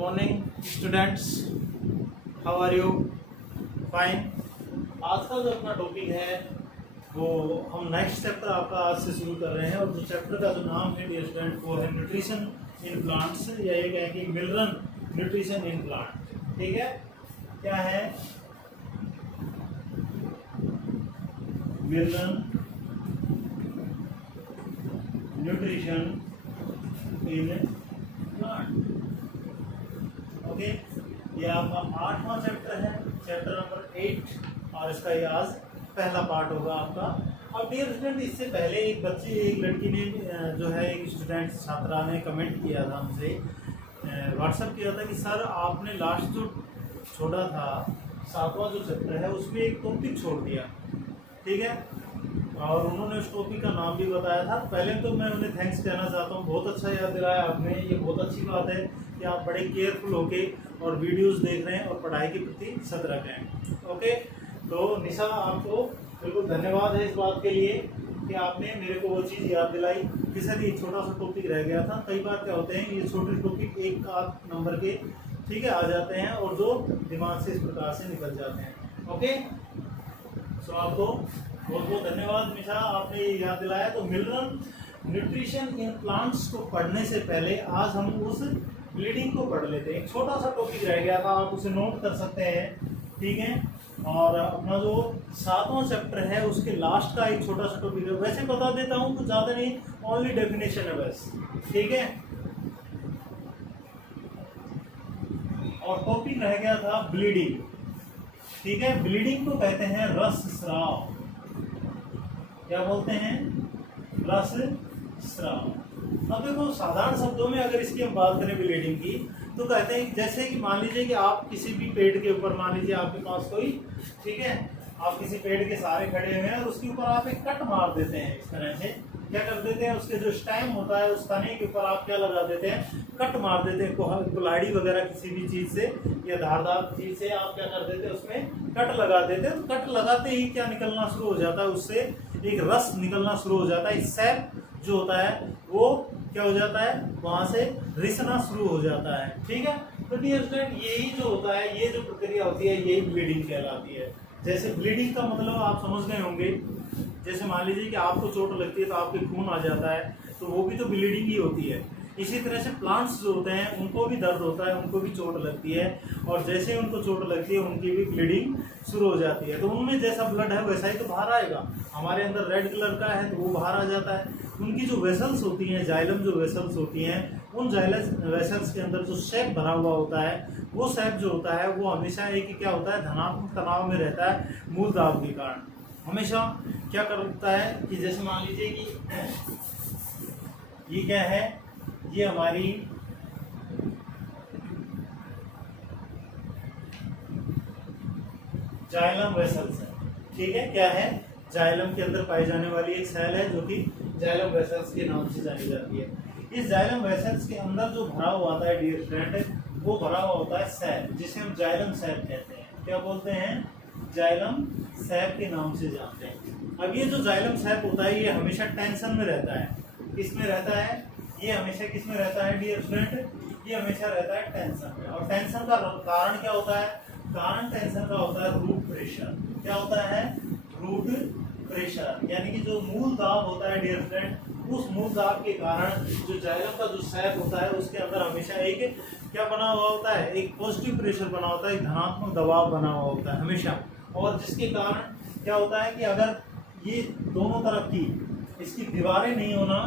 Morning students, how are you? Fine. आज का जो अपना टॉपिक है वो हम नेक्स्ट चैप्टर आपका आज से शुरू कर रहे हैं, और जो चैप्टर का जो नाम है डियर स्टूडेंट वो है न्यूट्रिशन इन प्लांट्स, या ये कहें कि मिनरल न्यूट्रिशन इन प्लांट। ठीक है, क्या है? Mineral nutrition in plant. Okay, ये आपका 8वां चैप्टर है, चैप्टर नंबर 8, और इसका ये आज पहला पार्ट होगा आपका। अब डियर स्टूडेंट, इससे पहले एक लड़की ने जो है, एक स्टूडेंट छात्रा ने कमेंट किया था हमसे, व्हाट्सएप किया था कि सर आपने लास्ट जो छोड़ा था 7वां जो चैप्टर है उसमें एक टॉपिक छोड़ दिया। ठीक है, और उन्होंने उस टॉपिक का नाम भी बताया था। पहले तो मैं उन्हें थैंक्स कहना चाहता हूँ, बहुत अच्छा याद दिलाया आपने। ये बहुत अच्छी बात है कि आप बड़े केयरफुल होके और वीडियोस देख रहे हैं और पढ़ाई के प्रति सतर्क हैं। ओके, तो निशा आपको बिल्कुल धन्यवाद है इस बात के लिए कि आपने मेरे को वो चीज़ याद दिलाई कि सर ये छोटा सा टॉपिक रह गया था। कई बार क्या होते हैं, ये छोटे टॉपिक एक आध नंबर के ठीक है आ जाते हैं और जो दिमाग से इस प्रकार से निकल जाते हैं। ओके, सो आपको बहुत बहुत धन्यवाद निशा, आपने ये याद दिलाया। तो मिनरल न्यूट्रिशन इन प्लांट्स को पढ़ने से पहले आज हम उस ब्लीडिंग को पढ़ लेते हैं। एक छोटा सा टॉपिक रह गया था, आप उसे नोट कर सकते हैं। ठीक है, और अपना जो 7वां चैप्टर है उसके लास्ट का एक छोटा सा टॉपिक है। वैसे बता देता हूँ, कुछ ज़्यादा नहीं, ओनली डेफिनेशन है बस। ठीक है, और टॉपिक रह गया था ब्लीडिंग। ठीक है, ब्लीडिंग को कहते हैं रसस्राव। क्या बोलते हैं? रसस्राव। अब देखो, साधारण शब्दों में अगर इसकी हम बात करें ब्लीडिंग की, तो कहते हैं जैसे कि मान लीजिए कि आप किसी भी पेड़ के ऊपर, मान लीजिए आपके पास कोई, ठीक है, आप किसी पेड़ के सहारे खड़े हुए हैं और उसके ऊपर आप एक कट मार देते हैं। इस तरह से क्या कर देते हैं, उसके जो स्टेम होता है उस तने के ऊपर आप क्या लगा देते हैं, कट मार देते हैं। कुल्हाड़ी वगैरह किसी भी चीज से या धारदार चीज से आप क्या कर देते हैं, उसमें कट लगा देते हैं। तो कट लगाते ही क्या निकलना शुरू हो जाता है, उससे एक रस निकलना शुरू हो जाता है। सैप जो होता है वो क्या हो जाता है, वहां से रिसना शुरू हो जाता है। ठीक है, तो डियर स्टूडेंट, यही जो होता है, ये जो प्रक्रिया होती है, यही ब्लीडिंग कहलाती है। जैसे ब्लीडिंग का मतलब आप समझ गए होंगे, जैसे मान लीजिए कि आपको चोट लगती है तो आपके खून आ जाता है, तो वो भी तो ब्लीडिंग ही होती है। इसी तरह से प्लांट्स जो होते हैं उनको भी दर्द होता है, उनको भी चोट लगती है, और जैसे उनको चोट लगती है उनकी भी ब्लीडिंग शुरू हो जाती है। तो उनमें जैसा ब्लड है वैसा ही तो बाहर आएगा। हमारे अंदर रेड कलर का है तो वो बाहर आ जाता है। उनकी जो वेसल्स होती हैं, जाइलम जो वेसल्स होती हैं, उन जाइलम वेसल्स के अंदर जो सैप भरा हुआ होता है, वो सैप जो होता है वो हमेशा एक क्या होता है, धनात्मक तनाव में रहता है मूल दाब के कारण। हमेशा क्या करता है कि जैसे मान लीजिए कि ये क्या है, ये हमारी जाइलम वेसल्स है। ठीक है, क्या है, जाइलम के अंदर पाई जाने वाली एक सेल है जो कि जाइलम वेसल्स के नाम से जानी जाती है। इस जाइलम वेसल्स के अंदर जो भरा हुआ होता है डियर स्टूडेंट, वो भरा हुआ होता है सैप, जिसे हम जाइलम सैप कहते हैं। क्या बोलते हैं? जाइलम सैप के नाम से जानते हैं। अब ये जो जाइलम सैप होता है ये हमेशा टेंशन में रहता है। किसमें रहता है? ये हमेशा किसमें रहता है डियर स्टूडेंट? ये हमेशा रहता है टेंशन में। और टेंशन का कारण क्या होता है? कारण टेंशन का होता है रूट प्रेशर। क्या होता है? रूट प्रेशर, यानी कि जो मूल दाब होता है डियर स्टूडेंट, उस मूल दाब के कारण जो जाइलम का जो सैप होता है उसके अंदर हमेशा एक क्या बना हुआ होता है, एक पॉजिटिव प्रेशर बना होता है, एक धनात्मक दबाव बना हुआ होता है हमेशा। और जिसके कारण क्या होता है कि अगर ये दोनों तरफ की इसकी दीवारें नहीं होना,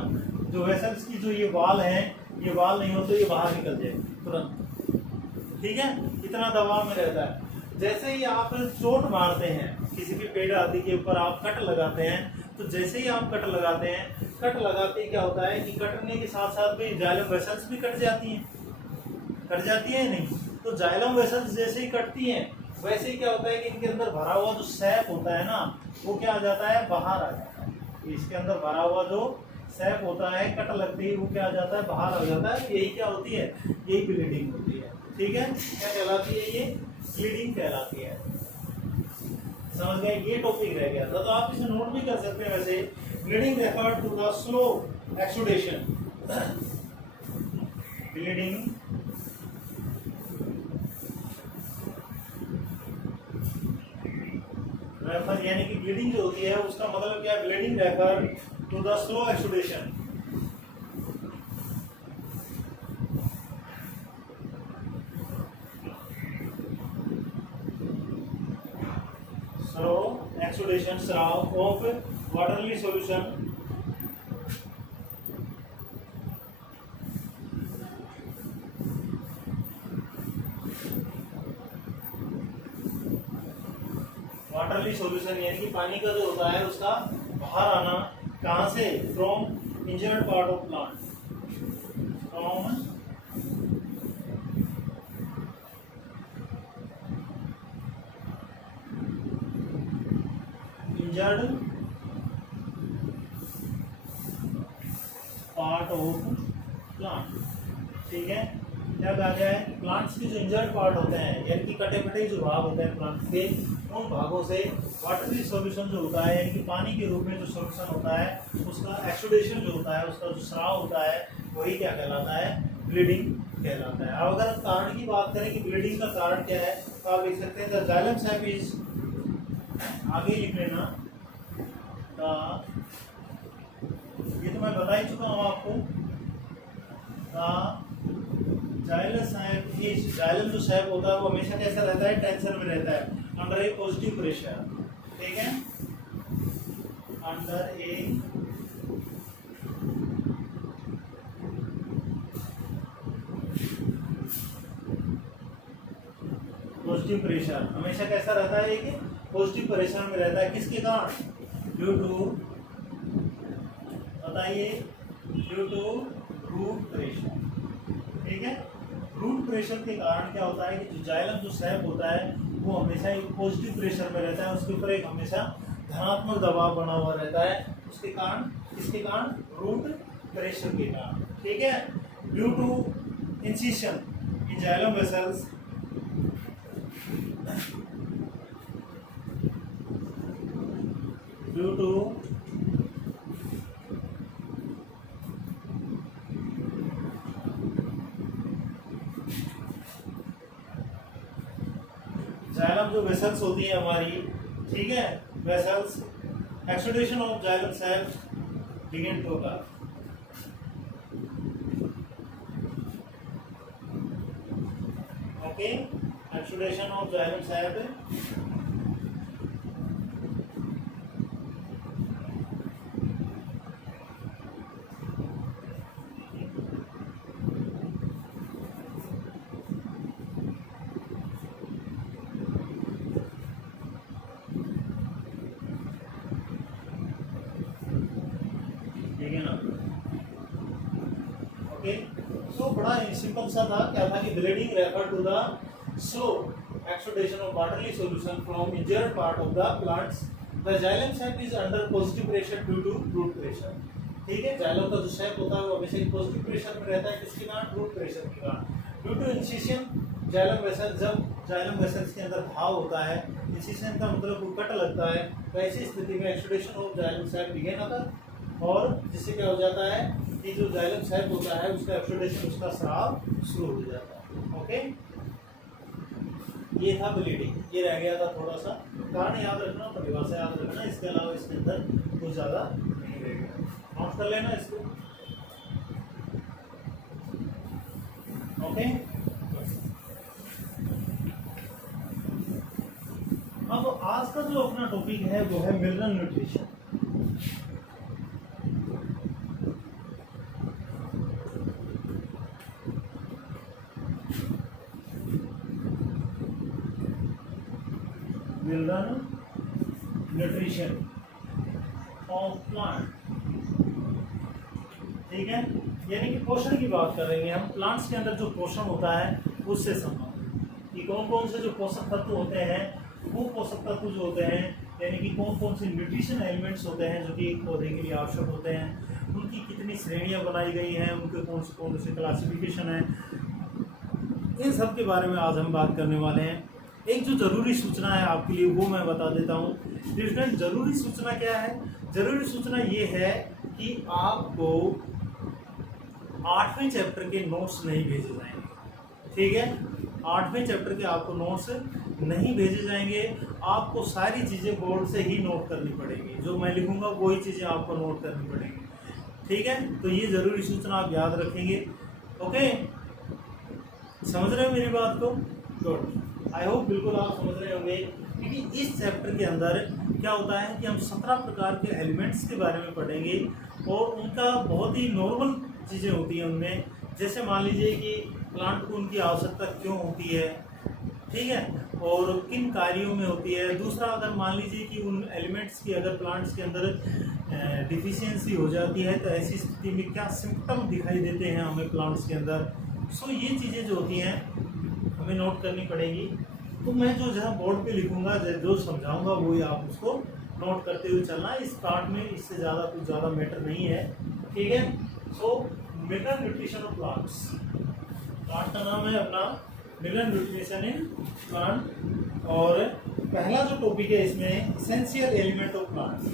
जो वेसल्स की जो ये वाल है, ये वाल नहीं हो तो ये बाहर निकल जाए तुरंत। ठीक है, इतना दबाव में रहता है। जैसे ही आप चोट मारते हैं किसी भी पेड़ आदि के ऊपर, आप कट लगाते हैं, तो जैसे ही आप कट लगाते हैं, कट लगाते ही क्या होता है कि कटने के साथ साथ भी जाइलम वेसल्स भी कट जाती हैं। कट जाती है नहीं? तो जाइलम वेसल्स जैसे ही कटती हैं वैसे ही क्या होता है कि इनके अंदर भरा हुआ जो सैप होता है ना, वो क्या आ जाता है, बाहर आ जाता है। इसके अंदर भरा हुआ जो सैप होता है, कट लगती है वो क्या आ जाता है, बाहर आ जाता है। यही क्या होती है, यही ब्लीडिंग होती है। ठीक है, क्या कहलाती है? ये ब्लीडिंग कहलाती है। समझ गए? ये टॉपिक रह गया था, तो आप इसे नोट भी कर सकते हैं। वैसे bleeding refer to the slow exudation, bleeding यानी कि ब्लीडिंग जो होती है उसका मतलब क्या है, bleeding refer to the slow exudation. Slow exudation स्राव of watery solution watery solution यानी कि पानी का जो होता है उसका बाहर आना, कहाँ से, from injured part of plant, from injured part of plant. ठीक है, क्या कहा गया है, प्लांट्स के जो इंजर्ड पार्ट होते हैं यानी कि कटे फटे जो भाग होते हैं प्लांट के, उन भागों से वाटरली सॉल्यूशन जो होता है यानी कि पानी के रूप में जो सॉल्यूशन होता है उसका एक्सुडेशन जो होता है, उसका जो स्राव होता है वही क्या कहलाता है, ब्लीडिंग कहलाता है। अब अगर कारण की बात करें कि ब्लीडिंग का कारण क्या है तो आप लिख सकते हैं द जाइलम सैक इज, आगे लिख लेना, ये तो मैं बता ही चुका हूँ आपको, जाइलम सैक इज, जाइलम जो सैक होता है वो हमेशा कैसा रहता है, टेंशन में रहता है, अंडर ए पॉजिटिव प्रेशर। ठीक है, अंडर ए पॉजिटिव प्रेशर, हमेशा कैसा रहता है कि पॉजिटिव प्रेशर में रहता है, किसके कारण, ड्यू टू, बताइए, ड्यू टू रूट प्रेशर। ठीक है, रूट प्रेशर के कारण क्या होता है कि जो जाइलम जो सैक होता है वो हमेशा एक पॉजिटिव प्रेशर में रहता है, उसके ऊपर एक हमेशा धनात्मक दबाव बना हुआ रहता है, उसके कारण, किसके कारण, रूट प्रेशर के कारण। ठीक है, due to incision in xylem vessels, due to xylem जो वेसल्स होती है हमारी, ठीक है, vessels, exudation of xylem sap begin to occur। Okay, exudation of xylem sap तो बड़ा सिंपल सा था, क्या था कि bleeding refer to the slow exudation of watery solution from injured part of the plants, the xylem sap is under positive pressure due to root pressure. ठीक है, xylem का जो सैक होता है वो हमेशा एक पॉजिटिव प्रेशर में रहता है, किसके कारण, रूट प्रेशर के कारण। Due to incision xylem vessel, जब जाइलम वेसल्स के अंदर भाव होता है, इंसिशन का मतलब कट लगता है, तो ऐसी स्थिति में exudation of xylem sap begin होता है, और जिससे क्या हो जाता है कि जो जाइलम सैक होता है उसका एक्सुडेशन, उसका स्राव शुरू हो जाता है। ओके, ये था ब्लीडिंग, ये रह गया था थोड़ा सा, कारण याद रखना, परिभाषा याद रखना, इसके अलावा इसके अंदर कुछ ज़्यादा नहीं रहेगा, नोट कर लेना इसको। ओके, अब आज का जो अपना टॉपिक है वो है mineral nutrition. Mineral nutrition of plant. ठीक है, यानी कि पोषण की बात करेंगे हम, प्लांट्स के अंदर जो पोषण होता है उससे संबंधित कि कौन कौन से जो पोषक तत्व होते हैं, वो पोषक तत्व जो होते हैं यानी कि कौन कौन से न्यूट्रिशन एलिमेंट्स होते हैं जो कि एक पौधे के लिए आवश्यक होते हैं, उनकी कितनी श्रेणियां बनाई गई हैं, उनके कौन से क्लासिफिकेशन है, इन सब के बारे में आज हम बात करने वाले हैं। एक जो जरूरी सूचना है आपके लिए वो मैं बता देता हूँ। स्टूडेंट, जरूरी सूचना क्या है, जरूरी सूचना ये है कि आपको 8वें चैप्टर के नोट्स नहीं भेजे जाएंगे। ठीक है, 8वें चैप्टर के आपको नोट्स नहीं भेजे जाएंगे। आपको सारी चीज़ें बोर्ड से ही नोट करनी पड़ेगी, जो मैं लिखूंगा वही चीज़ें आपको नोट करनी पड़ेगी, ठीक है। तो ये ज़रूरी सूचना आप याद रखेंगे। ओके, समझ रहे हो मेरी बात को? गुड, आई होप बिल्कुल आप समझ रहे होंगे। क्योंकि इस चैप्टर के अंदर क्या होता है कि हम 17 प्रकार के एलिमेंट्स के बारे में पढ़ेंगे और उनका बहुत ही नॉर्मल चीज़ें होती हैं उनमें। जैसे मान लीजिए कि प्लांट को उनकी आवश्यकता क्यों होती है, ठीक है, और किन कार्यों में होती है। दूसरा, अगर मान लीजिए कि उन एलिमेंट्स की अगर प्लांट्स के अंदर डिफिशियंसी हो जाती है तो ऐसी स्थिति में क्या सिम्टम दिखाई देते हैं हमें प्लांट्स के अंदर। सो ये चीज़ें जो होती हैं हमें नोट करनी पड़ेगी। तो मैं जो जहाँ बोर्ड पे लिखूंगा, जो समझाऊंगा वही आप उसको नोट करते हुए चलना। इस पार्ट में इससे ज़्यादा कुछ ज़्यादा मैटर नहीं है, ठीक है। So mineral nutrition of plants, plant का नाम है अपना मिनरल न्यूट्रिशन इन प्लांट। और पहला जो टॉपिक है इसमें एसेंशियल एलिमेंट ऑफ प्लांट्स,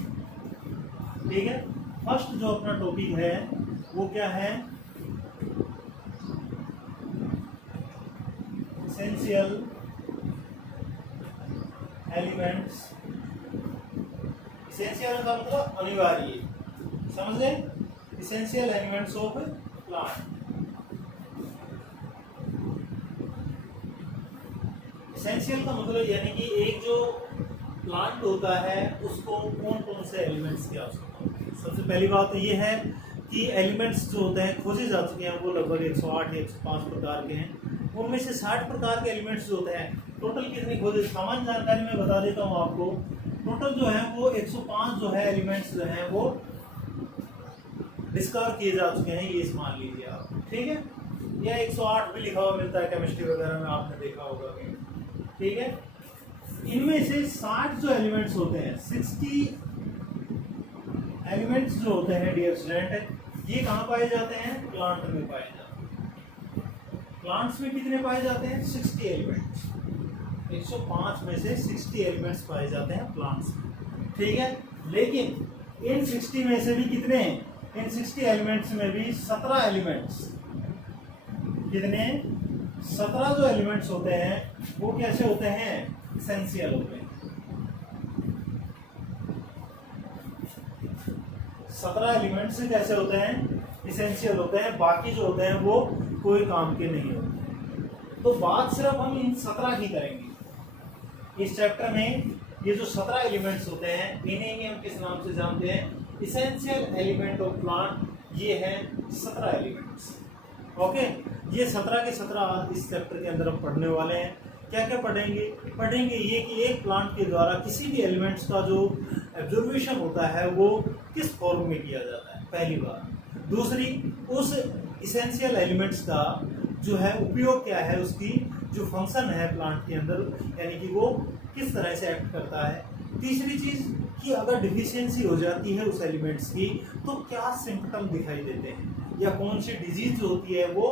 ठीक है। फर्स्ट जो अपना टॉपिक है वो क्या है? Essential elements. एसेंशियल का मतलब अनिवार्य, समझ लें। Essential elements of plant. Essential का मतलब यानी कि एक जो प्लांट होता है उसको कौन कौन से एलिमेंट्स की आवश्यकता होती है। सबसे पहली बात तो ये है कि एलिमेंट्स जो होते हैं खोजे जा चुके हैं वो लगभग 108 या 105 प्रकार के हैं। उनमें से 60 प्रकार के एलिमेंट्स जो होते हैं, टोटल कितने खोजे सामान्य जानकारी में बता देता हूँ आपको। टोटल जो है वो 105 जो है एलिमेंट्स जो हैं वो डिस्कवर किए जा चुके हैं, ये मान लीजिए आप, ठीक है। या 108 भी लिखा हुआ मिलता है केमिस्ट्री वगैरह में, आपने देखा होगा, ठीक है। इनमें से 60 जो एलिमेंट्स होते हैं, 60 एलिमेंट्स जो होते हैं डियर स्टूडेंट, ये कहाँ पाए जाते हैं? प्लांट में पाए जाते हैं। प्लांट्स में कितने पाए जाते हैं? 60 एलिमेंट्स। 105 में से 60 एलिमेंट्स पाए जाते हैं प्लांट्स में, ठीक है। लेकिन इन 60 में से भी कितने हैं? इन 60 एलिमेंट्स में भी 17 एलिमेंट्स, कितने? 17 जो एलिमेंट्स होते हैं वो कैसे होते हैं? एसेंशियल होते हैं। 17 एलिमेंट्स कैसे होते हैं? एसेंशियल होते हैं। बाकी जो होते हैं वो कोई काम के नहीं होते। तो बात सिर्फ हम इन 17 की करेंगे इस चैप्टर में। ये जो 17 एलिमेंट्स होते हैं इन्हें ही हम किस नाम से जानते हैं? Essential element of plant. ये है 17 एलिमेंट्स। ओके, ये 17 के 17 इस चैप्टर के अंदर हम पढ़ने वाले हैं। क्या क्या पढ़ेंगे ये कि एक प्लांट के द्वारा किसी भी एलिमेंट्स का जो एब्जॉर्प्शन होता है वो किस फॉर्म में किया जाता है, पहली बात। दूसरी, उस एसेंशियल एलिमेंट्स का जो है उपयोग क्या है, उसकी जो फंक्शन है प्लांट के अंदर, यानी कि वो किस तरह से एक्ट करता है। तीसरी चीज़ कि अगर डिफिशियंसी हो जाती है उस एलिमेंट्स की तो क्या सिम्टम दिखाई देते हैं या कौन सी डिजीज जो होती है वो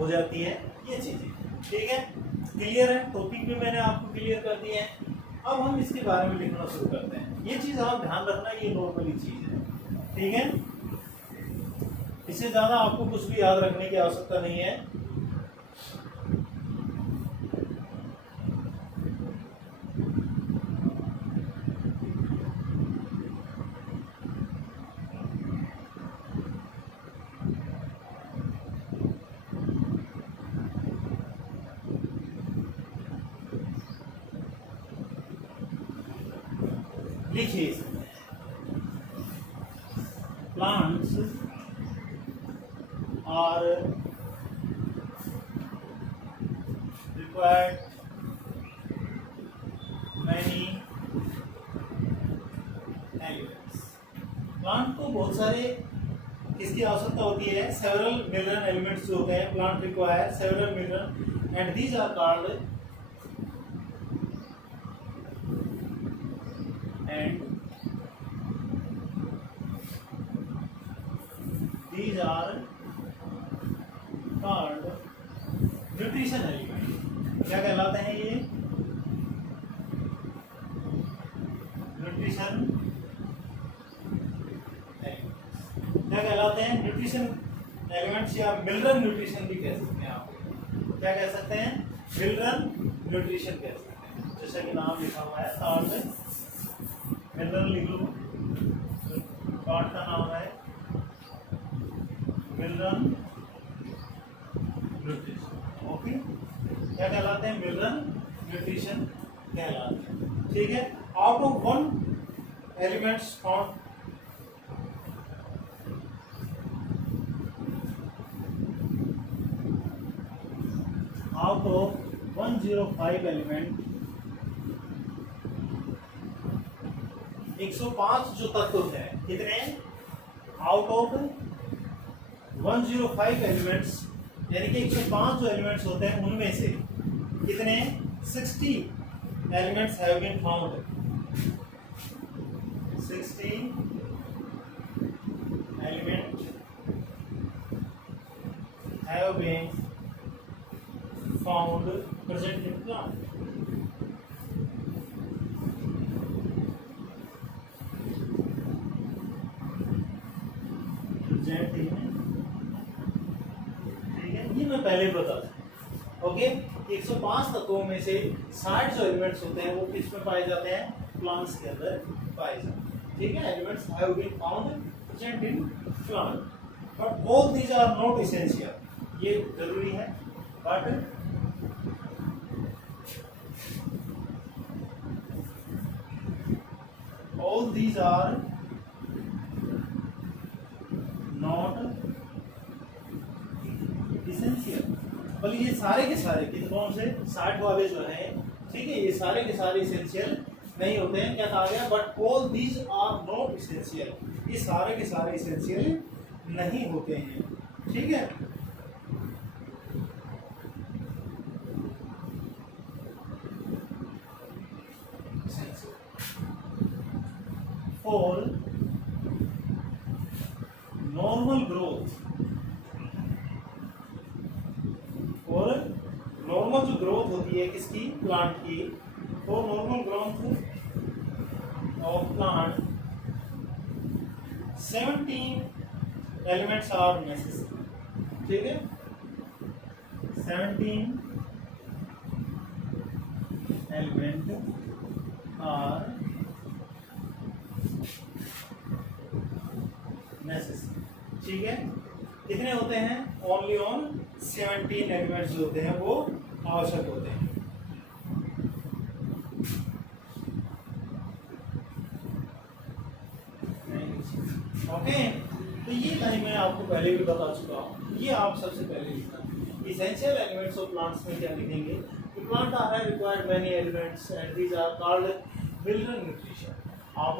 हो जाती है, ये चीज़ें, ठीक है। क्लियर है? टॉपिक भी मैंने आपको क्लियर कर दिए हैं। अब हम इसके बारे में लिखना शुरू करते हैं। ये चीज़ आप ध्यान रखना, ये नॉर्मली चीज़ है, ठीक है। इससे ज़्यादा आपको कुछ भी याद रखने की आवश्यकता नहीं है। लिखिए, plants are required many elements. Plant को बहुत सारे किसकी आवश्यकता होती है? सेवरल मिनरल एलिमेंट्स जो होते हैं। Plant require several mineral and these are called and these are called nutrition element। क्या कहलाते हैं ये? Nutrition elements. क्या कहलाते हैं? न्यूट्रिशन एलिमेंट्स या मिनरल न्यूट्रिशन भी कह सकते हैं आप। क्या कह सकते हैं, मिनरल न्यूट्रिशन कह सकते हैं, जैसा कि नाम लिखा हुआ है कार्ड में, मिनरल लिख लो, कार्ड का नाम है मिनरल न्यूट्रिशन। ओके, क्या कहलाते हैं, मिनरल न्यूट्रिशन कहलाते हैं। ठीक है, out of 1 elements found out of 105 element, 105 जो तत्व है, कितने, आउट ऑफ 105 एलिमेंट्स, यानी कि 105 जो एलिमेंट्स होते हैं उनमें से कितने, 60 elements have been found, 60 element have been found present in plant. Present in, ठीक है, ये मैं पहले बता दूं। ओके, 105 तत्वों में से 60 जो एलिमेंट्स होते हैं वो किस में पाए जाते हैं, प्लांट्स के अंदर पाए जाते हैं। ठीक है, elements have been found present in plant, but all these are not essential, ये जरूरी है, but all these are not essential। बल्कि ये सारे के सारे कौन से 60 वाले जो हैं, ठीक है, ये सारे के सारे इसेंशियल नहीं होते हैं, क्या कहा गया, but all these are not essential, ये सारे के सारे इसेंशियल नहीं होते हैं। ठीक है, for normal growth, और नॉर्मल जो ग्रोथ होती है किसकी, प्लांट की, तो normal growth of plant 17 elements are necessary. ठीक है, 17 एलिमेंट आर नेसेसरी। ठीक है, कितने होते हैं, ओनली ऑन 17 एलिमेंट्स जो होते हैं वो आवश्यक होते हैं। ओके, तो ये कहीं मैं आपको पहले भी बता चुका हूँ, ये आप सबसे पहले लिखना। इसेंशियल एलिमेंट्स ऑफ प्लांट्स में क्या लिखेंगे, plant are required many elements and these are called mineral nutrition. आप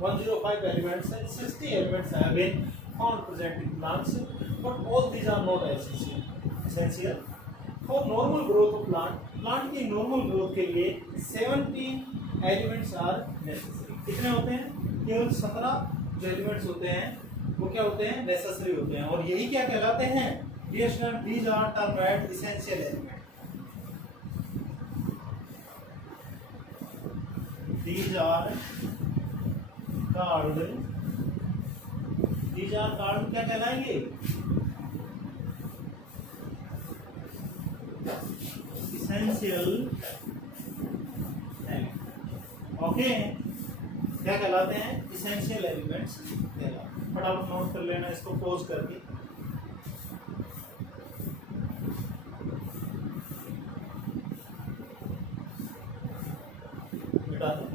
105 elements and 60 elements have been found present in plants, but all these are not essential. For normal growth of plant की normal growth के लिए 17 elements are necessary। कितने होते हैं, केवल 17 जो elements होते हैं वो क्या होते हैं, नेसेसरी होते हैं, और यही क्या कहलाते हैं, these are termed essential element। These are called क्या कहलाएंगे, essential element। ओके, क्या कहलाते हैं, essential elements कहलाते हैं। फटाफट नोट कर लेना इसको पॉज करके। मिटा दो।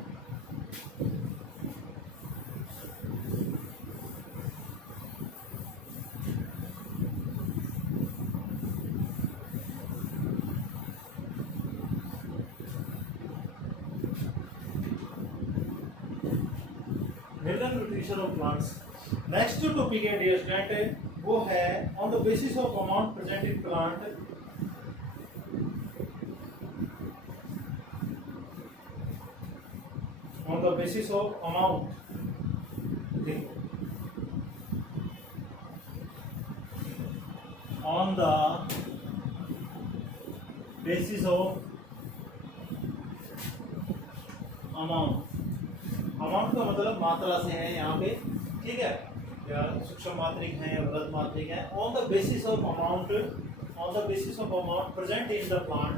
Mineral nutrition of plants. Next जो टॉपिक है डियर स्टूडेंट वो है on the basis of amount present in plant, on the basis of amount, देखो on the basis of amount, amount का मतलब मात्रा से है यहाँ पे, ठीक है, या सूक्ष्म मात्रिक हैं या बृहद मात्रिक हैं, on the basis of amount present in the plant,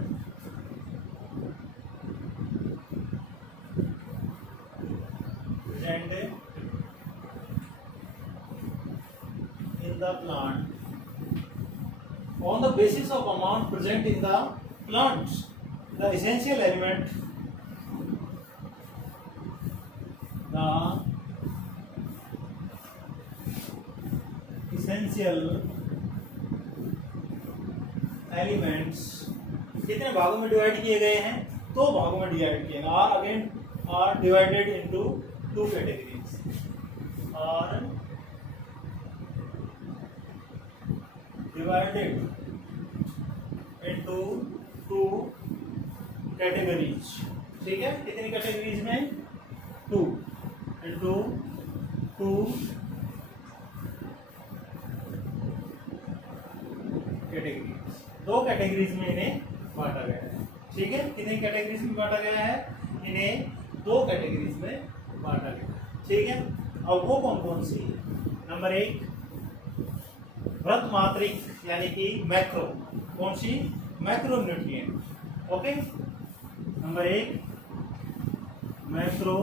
on the basis of amount present in the plants, the essential element, कितने भागों में डिवाइड किए गए हैं? 2 भागों में डिवाइड किए गए, are divided into 2 categories, are divided into 2 categories, ठीक है? कितनी कैटेगरीज में? 2 into 2 कैटेगरीज, 2 कैटेगरीज में इन्हें बांटा गया है, ठीक है? कितनी कैटेगरीज में बांटा गया है? इन्हें 2 कैटेगरीज में बांटा गया, ठीक है? अब वो कौन कौन सी है? नंबर 1 बृहद मात्रिक यानी कि मैक्रो, कौन सी? Macro nutrient, okay? Number 1 macro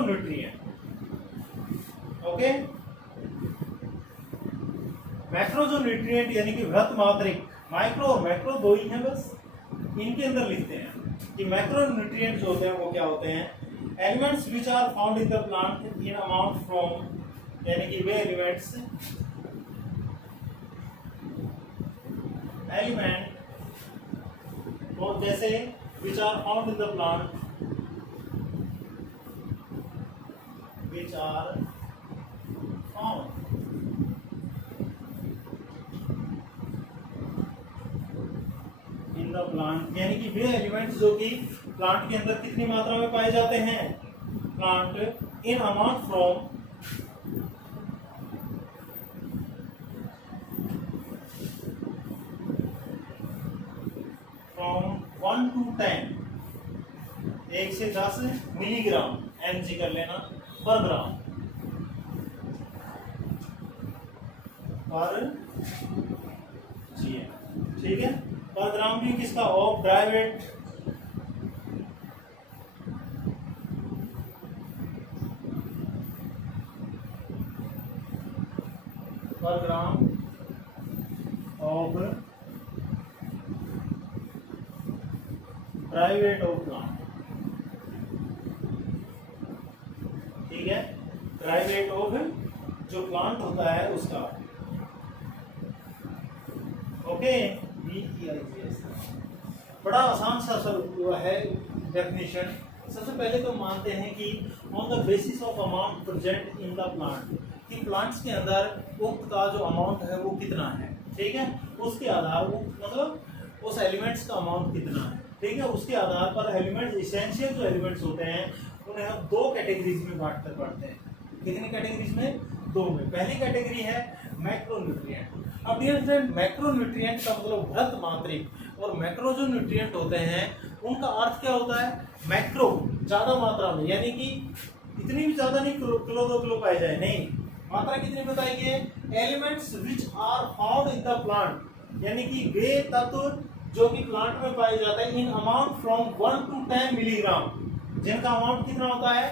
nutrient, okay? Macro जो न्यूट्रिएंट यानी कि बृहद मात्रिक, माइक्रो और मैक्रो 2 ही हैं बस, इनके अंदर लिखते हैं कि मैक्रो न्यूट्रिएंट जो होते हैं वो क्या होते हैं? Elements which are found in the plant in amount from, यानी कि वे एलिमेंट और जैसे which are found in the plant, which are found in the plant, यानी कि वे एलिमेंट्स जो कि प्लांट के अंदर कितनी मात्रा में पाए जाते हैं? Plant in amount from from 1 to 10, 1 से 10 मिलीग्राम, mg कर लेना, पर ग्राम, पर जीएम, ठीक है? पर ग्राम भी किसका? ऑफ ड्राई वेट, पर gram of dry weight of plant, ठीक है? ड्राई वेट ऑफ जो प्लांट होता है उसका, ओके? बड़ा आसान सा है डेफिनेशन। सबसे पहले तो मानते हैं कि on the basis of amount present in the plant, कि प्लांट्स के अंदर उक्त का जो अमाउंट है वो कितना है, ठीक है? उसके आधार वो मतलब उस एलिमेंट्स का अमाउंट कितना है, ठीक है? उसके आधार पर एलिमेंट्स, इसेंशियल जो एलिमेंट्स होते हैं उन्हें हम 2 कैटेगरीज में बांट कर पढ़ते हैं। कितनी कैटेगरीज में? 2 में। पहली कैटेगरी है मैक्रोन्यूट्रिएंट। अब डियर फ्रेंड, मैक्रोन्यूट्रिएंट का मतलब बृहद मात्रिक, और मैक्रो जो न्यूट्रिएंट होते हैं उनका अर्थ क्या होता है? मैक्रो ज्यादा मात्रा में, यानी कि इतनी भी ज्यादा नहीं किलो 2 किलो पाए जाए, नहीं, मात्रा कितनी बताई गई है? Elements which are found in the plant, यानी कि वे तत्व जो कि प्लांट में पाए जाते हैं इन अमाउंट फ्रॉम 1 to 10 मिलीग्राम, जिनका अमाउंट कितना होता है?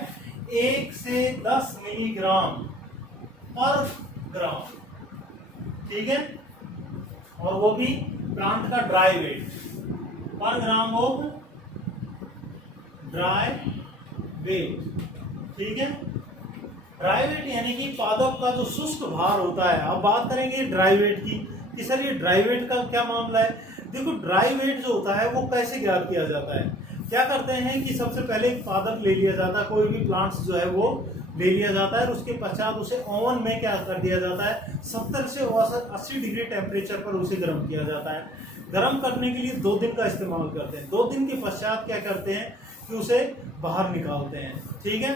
1 से 10 मिलीग्राम पर ग्राम, ठीक है? और वो भी प्लांट का ड्राई वेट पर ग्राम ऑफ ड्राई वेट, ठीक है? ड्राई वेट यानी कि पादप का जो शुष्क भार होता है। अब बात करेंगे ड्राई वेट की कि सर ये ड्राई वेट का क्या मामला है? देखो, ड्राई वेट जो होता है वो कैसे ज्ञात किया जाता है? क्या करते हैं कि सबसे पहले एक पादप ले लिया जाता है, कोई भी प्लांट्स जो है वो ले लिया जाता है, और उसके पश्चात उसे ओवन में क्या कर दिया जाता है? 70 से 80 डिग्री टेम्परेचर पर उसे गर्म किया जाता है। गर्म करने के लिए 2 दिन का इस्तेमाल करते हैं। 2 दिन के पश्चात क्या करते हैं कि उसे बाहर निकालते हैं, ठीक है?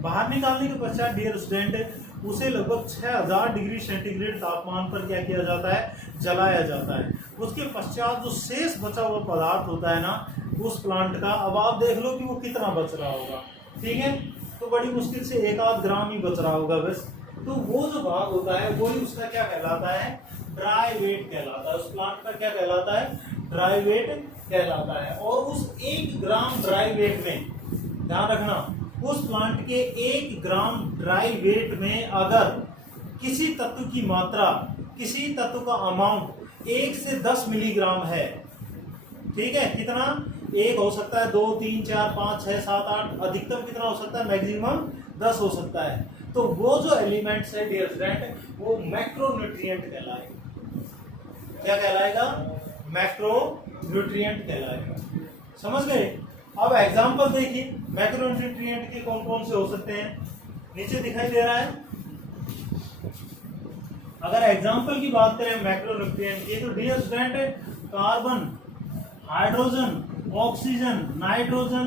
बाहर निकालने के पश्चात डियर स्टूडेंट, उसे लगभग 6000 डिग्री सेंटीग्रेड तापमान पर क्या किया जाता है? जलाया जाता है। उसके पश्चात जो शेष बचा हुआ पदार्थ होता है ना, उस प्लांट का, अब आप देख लो कि वो कितना बच रहा होगा। ठीक है, तो बड़ी मुश्किल से 1-8 ग्राम ही बच रहा होगा बस। तो वो जो भाग होता है वही उसका क्या कहलाता है, ड्राई वेट कहलाता है। उस प्लांट का क्या कहलाता है, ड्राई वेट कहलाता है। और उस 1 ग्राम ड्राई वेट में, ध्यान रखना, उस प्लांट के 1 ग्राम ड्राई वेट में अगर किसी तत्व की मात्रा, किसी तत्व का अमाउंट 1 से 10 मिलीग्राम है, ठीक है, कितना, 1 हो सकता है, 2, 3, 4, 5, 6, 7, 8, अधिकतम कितना हो सकता है, मैक्सिमम 10 हो सकता है। तो वो जो एलिमेंट्स है डियर स्टूडेंट, वो मैक्रोन्यूट्रिएंट कहलाएगा। क्या कहलाएगा, मैक्रोन्यूट्रिएंट कहलाएगा। समझ गए। अब एग्जांपल देखिए मैक्रोन्यूट्रिएंट के कौन कौन से हो सकते हैं, नीचे दिखाई दे रहा है। अगर एग्जांपल की बात करें मैक्रोन्यूट्रिएंट की, तो dear student, carbon, hydrogen, oxygen, nitrogen,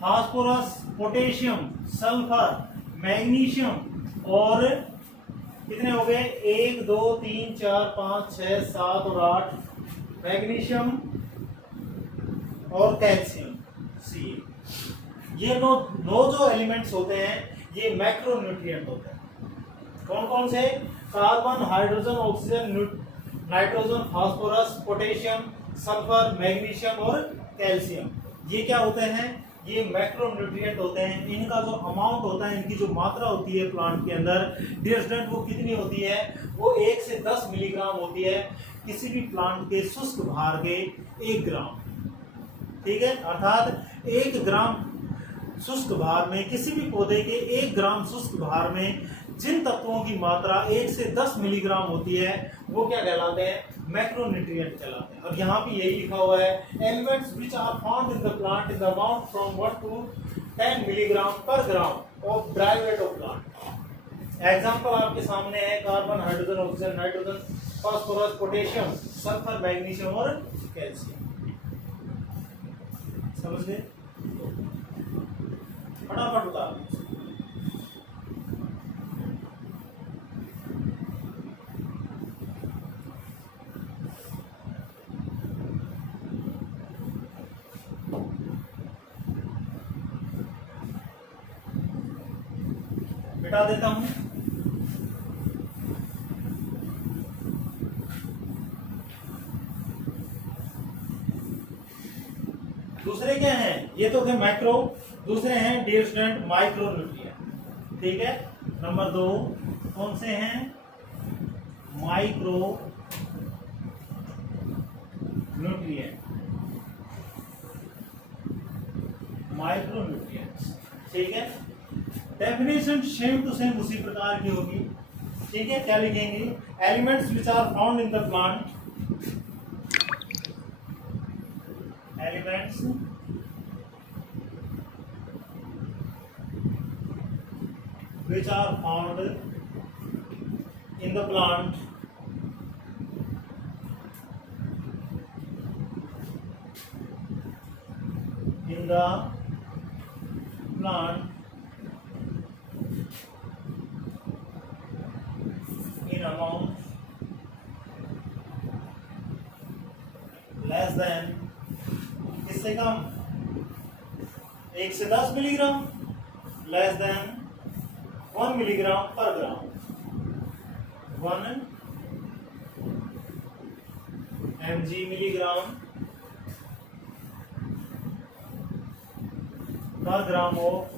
phosphorus, potassium, sulphur, magnesium और कितने हो गए, 1, 2, 3, 4, 5, 6, 7 और 8, मैग्नीशियम और कैल्शियम, सी। ये नौ जो एलिमेंट्स होते हैं ये मैक्रोन्यूट्रिएंट होते हैं। कौन कौन से, carbon, hydrogen, oxygen, nitrogen, phosphorus, potassium, sulphur, magnesium और कैल्शियम। ये क्या होते हैं, ये मैक्रोन्यूट्रिएंट होते हैं। इनका जो अमाउंट होता है, इनकी जो मात्रा होती है प्लांट के अंदर, डियर स्टूडेंट, वो कितनी होती है, वो 1 से 10 मिलीग्राम होती है किसी भी प्लांट के शुष्क भार के 1 ग्राम। ठीक है, अर्थात 1 ग्राम शुष्क भार में, किसी भी पौधे के 1 ग्राम शुष्क भार में जिन तत्वों की मात्रा 1 से 10 मिलीग्राम होती है वो क्या कहलाते हैं, मैक्रोन्यूट्रिएंट कहलाते हैं। और यहाँ पे यही लिखा हुआ है, elements which are found in the plant in the amount from 1 to 10 milligram per gram of dry weight of plant. Example आपके सामने है, carbon, hydrogen, oxygen, nitrogen, phosphorus, potassium, sulphur, magnesium और कैल्शियम। समझ गए, फटाफट उतार। मिटा देता हूं। दूसरे क्या हैं, ये तो थे मैक्रो, दूसरे हैं डियर स्टूडेंट माइक्रोन्यूट्रिएंट। ठीक है, नंबर 2 कौन से हैं, माइक्रो न्यूट्रिएंट, माइक्रोन्यूट्रिएंट्स। ठीक है, डेफिनेशन सेम टू सेम उसी प्रकार की होगी। ठीक है, क्या लिखेंगे, elements which are found in the plant, elements which are found in the plant in the plant in amount less than, किससे कम, 1 से 10 milligram, less than 1 milligram per gram, 1 mg milligram per gram of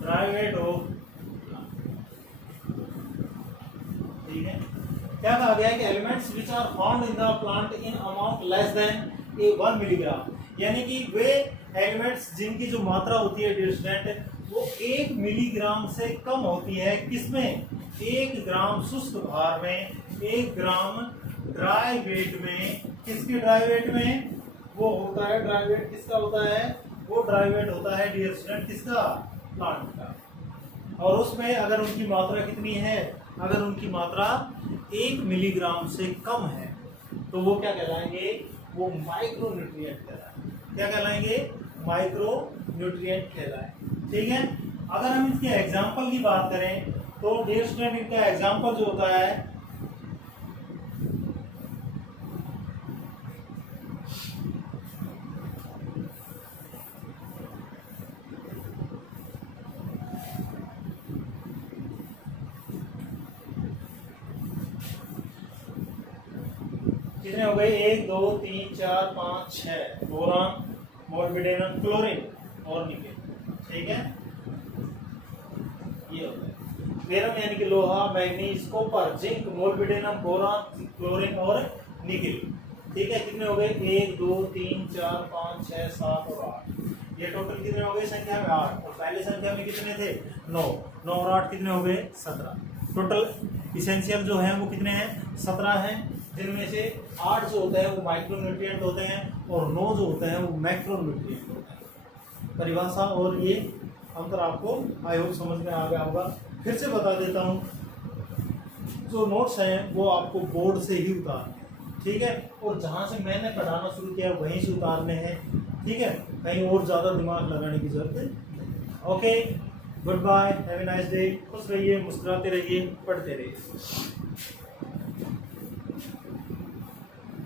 dry weight of. ठीक है, क्या कहा गया है कि elements which are found in the plant in amount less than 1 milligram, यानी कि वे एलिमेंट्स जिनकी जो मात्रा होती है डियर स्टूडेंट वो 1 मिलीग्राम से कम होती है, किसमें, 1 ग्राम शुष्क भार में, 1 ग्राम ड्राई वेट में। किसके ड्राई वेट में, वो होता है ड्राई वेट, किसका होता है, वो ड्राई वेट होता है डियर स्टूडेंट किसका, प्लांट का। और उसमें अगर उनकी मात्रा कितनी है, अगर उनकी मात्रा 1 मिलीग्राम से कम है तो वो क्या कहलाएंगे, वो माइक्रोन्यूट्रिएंट कहलाएंगे। क्या कहलाएंगे, माइक्रोन्यूट्रिएंट कहलाए। ठीक है, अगर हम इसके एग्जाम्पल की बात करें तो डियर स्टूडेंट इनका एग्जाम्पल जो होता है कितने हो गए 1 2 3 4 5 6 बोरान, मोलिब्डेनम, क्लोरीन और निकेल। ठीक है, ये होता है फेरम यानी कि लोहा, manganese, copper, zinc, molybdenum, boron, chlorine और निकेल। ठीक है, कितने हो गए 1 2 3 4 5 6 7 और 8। ये टोटल कितने हो गए संख्या में 8, और पहले संख्या में कितने थे 9 9 और 8 कितने हो गए 17। टोटल इसेंशियल जो है वो कितने हैं 17 हैं, जिनमें से 8 जो होते हैं वो माइक्रोन्यूट्रिएंट होते हैं और 9 जो होते हैं वो मैक्रोन्यूट्रिएंट होते हैं। परिभाषा और ये अंतर आपको आई होप समझ में आ गया होगा। फिर से बता देता हूँ, जो नोट्स हैं वो आपको बोर्ड से ही उतारने हैं। ठीक है, और जहाँ से मैंने पढ़ाना शुरू किया वहीं से उतारने हैं। ठीक है, कहीं और ज़्यादा दिमाग लगाने की जरूरत नहीं। Okay, goodbye, have a nice day. खुश रहिए, मुस्कुराते रहिए, पढ़ते रहिए।